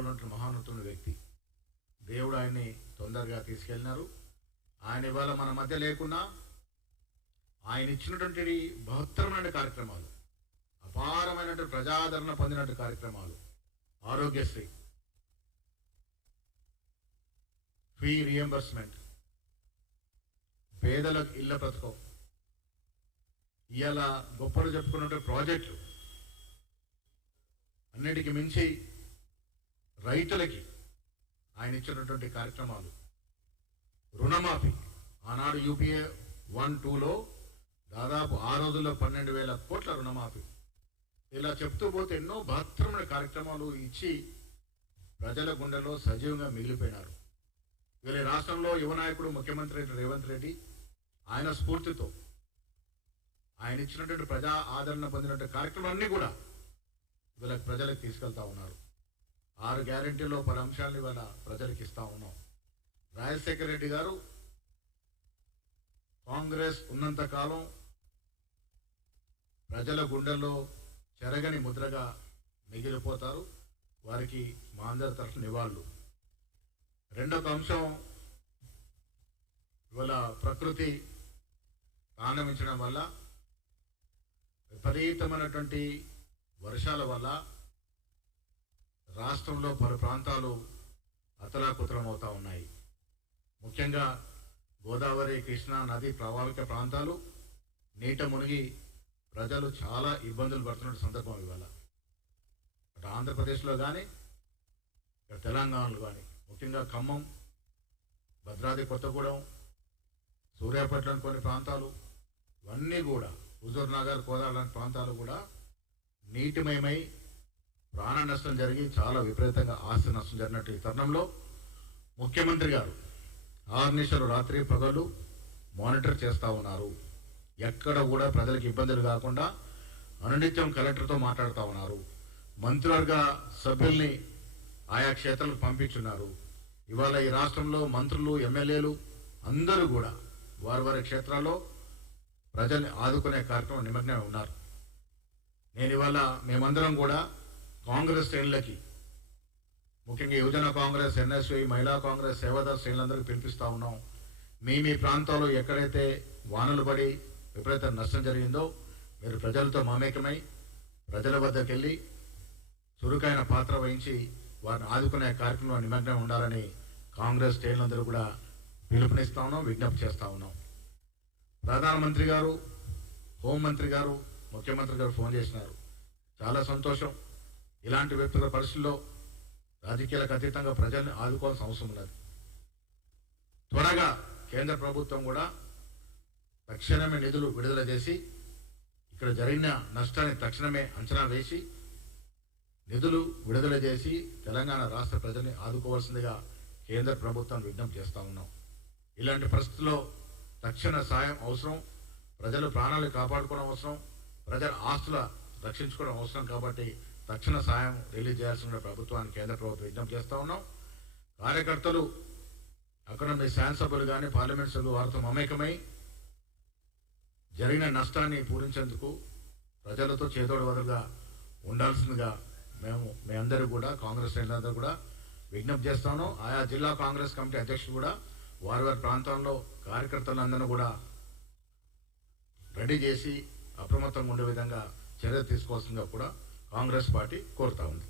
సేవలో మహానతుని వ్యక్తి. దేవుడు ఆయన్ని తొందరగా తీసుకెళ్ళినారు. ఆయన ఇవాళ మన మధ్య లేకున్నా ఆయన ఇచ్చినటువంటి బహత్తరమైన కార్యక్రమాలు, అపారమైనటువంటి ప్రజాదరణ పొందినటువంటి కార్యక్రమాలు, ఆరోగ్యశ్రీ, ఫీ రియంబర్స్మెంట్, పేదలకు ఇళ్ల పథకం, ఇవాళ గొప్పలు చెప్పుకున్నటువంటి ప్రాజెక్టులు, అన్నిటికీ మించి రైతులకి ఆయన ఇచ్చినటువంటి కార్యక్రమాలు, రుణమాఫీ, ఆనాడు యూపీఏ 1-2లో దాదాపు ఆ రోజుల్లో 12,000 కోట్ల రుణమాఫీ. ఇలా చెప్తూ పోతే ఎన్నో బహత్తరమైన కార్యక్రమాలు ఇచ్చి ప్రజల గుండెలో సజీవంగా మిగిలిపోయినారు. వీళ్ళ రాష్ట్రంలో యువ నాయకుడు ముఖ్యమంత్రి రేవంత్ రెడ్డి ఆయన స్ఫూర్తితో ఆయన ఇచ్చినటువంటి ప్రజా ఆదరణ పొందినటువంటి కార్యక్రమాలన్నీ కూడా వీళ్ళకి ప్రజలకు తీసుకెళ్తా ఉన్నారు. 6 గ్యారెంటీల్లో 10 అంశాలను ఇవాళ ప్రజలకు ఇస్తా ఉన్నాం. రాజశేఖర రెడ్డి గారు కాంగ్రెస్ ఉన్నంత కాలం ప్రజల గుండెల్లో చెరగని ముద్రగా మిగిలిపోతారు. వారికి మా అందరి తరఫున నివాళులు. రెండవ అంశం, ఇవాళ ప్రకృతి తాండవించడం వల్ల, విపరీతమైనటువంటి వర్షాల వల్ల రాష్ట్రంలో పలు ప్రాంతాలు అతలాకుతలం అవుతా ఉన్నాయి. ముఖ్యంగా గోదావరి, కృష్ణా నది ప్రభావిత ప్రాంతాలు నీట మునిగి ప్రజలు చాలా ఇబ్బందులు పడుతున్న సందర్భం ఇవాళ. అటు ఆంధ్రప్రదేశ్లో కానీ ఇక్కడ తెలంగాణలో కానీ, ముఖ్యంగా ఖమ్మం, భద్రాద్రి కొత్తగూడెం, సూర్యాపేట కొన్ని ప్రాంతాలు, ఇవన్నీ కూడా హుజూర్ నగర్, కోదాడ లాంటి ప్రాంతాలు కూడా నీటిమయమై ప్రాణ నష్టం జరిగి చాలా విపరీతంగా ఆస్తి నష్టం జరిగినట్టు ఈ తరుణంలో ముఖ్యమంత్రి గారు 6 నిమిషాలు రాత్రి పగలు మానిటర్ చేస్తూ ఉన్నారు. ఎక్కడ కూడా ప్రజలకు ఇబ్బందులు కాకుండా అనునిత్యం కలెక్టర్తో మాట్లాడుతూ ఉన్నారు. మంత్రివర్గ సభ్యుల్ని ఆయా క్షేత్రాలకు పంపించున్నారు. ఇవాళ ఈ రాష్ట్రంలో మంత్రులు, ఎమ్మెల్యేలు అందరూ కూడా వారి వారి క్షేత్రాల్లో ప్రజల్ని ఆదుకునే కార్యక్రమం నిమగ్నమై ఉన్నారు. నేను ఇవాళ మేమందరం కూడా కాంగ్రెస్ శ్రేణులకి, ముఖ్యంగా యువజన కాంగ్రెస్, ఎన్ఎస్యు, మహిళా కాంగ్రెస్, సేవాదళ శ్రేణులందరికీ పిలిపిస్తూ ఉన్నాం. మీ ప్రాంతాల్లో ఎక్కడైతే వానలు పడి విపరీత నష్టం జరిగిందో మీరు ప్రజలతో మమేకమై ప్రజల వద్దకు వెళ్ళి చురుకైన పాత్ర వహించి వారిని ఆదుకునే కార్యక్రమంలో నిమగ్నం ఉండాలని కాంగ్రెస్ శ్రేణులందరూ కూడా పిలుపునిస్తా ఉన్నాం, విజ్ఞప్తి చేస్తూ ఉన్నాం. ప్రధానమంత్రి గారు, హోంమంత్రి గారు, ముఖ్యమంత్రి గారు ఫోన్ చేసినారు. చాలా సంతోషం. ఇలాంటి వ్యక్తుల పరిస్థితుల్లో రాజకీయాలకు అతీతంగా ప్రజల్ని ఆదుకోవాల్సిన అవసరం ఉన్నది. త్వరగా కేంద్ర ప్రభుత్వం కూడా తక్షణమే నిధులు విడుదల చేసి ఇక్కడ జరిగిన నష్టాన్ని తక్షణమే అంచనా వేసి నిధులు విడుదల చేసి తెలంగాణ రాష్ట్ర ప్రజల్ని ఆదుకోవాల్సిందిగా కేంద్ర ప్రభుత్వాన్ని విజ్ఞప్తి చేస్తూ ఉన్నాం. ఇలాంటి పరిస్థితుల్లో తక్షణ సాయం అవసరం. ప్రజలు ప్రాణాలు కాపాడుకోవడం అవసరం, ప్రజల ఆస్తుల రక్షించుకోవడం అవసరం. కాబట్టి తక్షణ సాయం రిలీజ్ చేయాల్సిన ప్రభుత్వాన్ని కేంద్ర ప్రభుత్వం విజ్ఞప్తి చేస్తూ ఉన్నాం. కార్యకర్తలు అక్కడ మీ శాసనసభ్యులు కానీ పార్లమెంట్ సభ్యులు వారితో మమేకమై జరిగిన నష్టాన్ని పూరించేందుకు ప్రజలతో చేదోడు వదలుగా ఉండాల్సిందిగా మీ అందరూ కూడా కాంగ్రెస్ శ్రేణులందరూ కూడా విజ్ఞప్తి చేస్తాను. ఆయా జిల్లా కాంగ్రెస్ కమిటీ అధ్యక్షులు కూడా వారి వారి ప్రాంతాల్లో కార్యకర్తలందరూ కూడా రెడీ చేసి అప్రమత్తంగా ఉండే విధంగా చర్య తీసుకోవాల్సిందిగా కూడా కాంగ్రెస్ పార్టీ కోరుతా ఉంది.